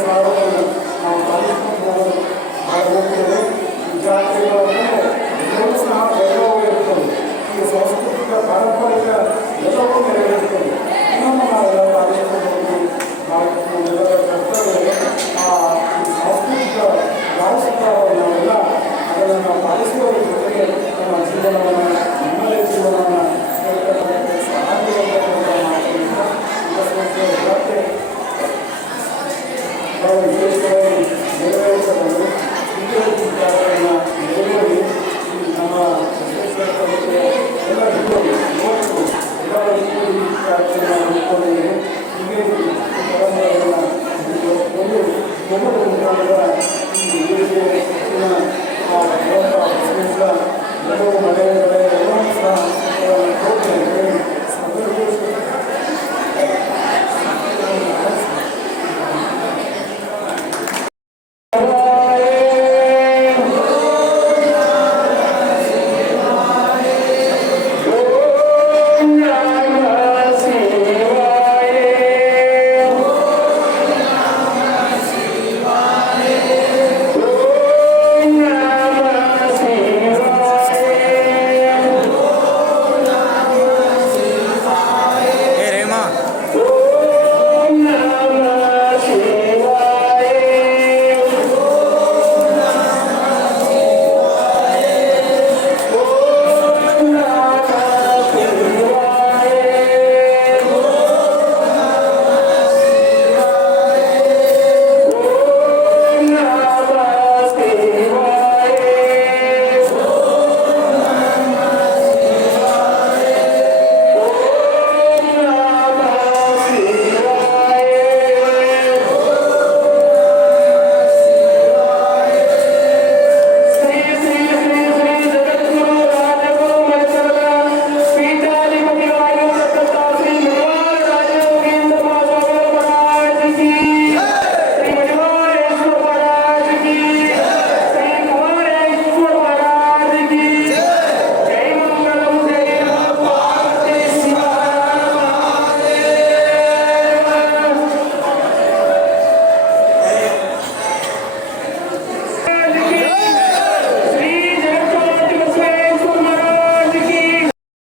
ಸಾಧನೆಯನ್ನು ನಾವು ಪಾಲಿಸಿಕೊಂಡು ಮಾಡಬೇಕಿದೆ ವಿದ್ಯಾರ್ಥಿಗಳನ್ನು ಎಲ್ಲರೂ ಸಹ ಗೌರವ ಈ ಸಾಂಸ್ಕೃತಿಕ ಪಾರಂಪರಿಕ ಎಲ್ಲ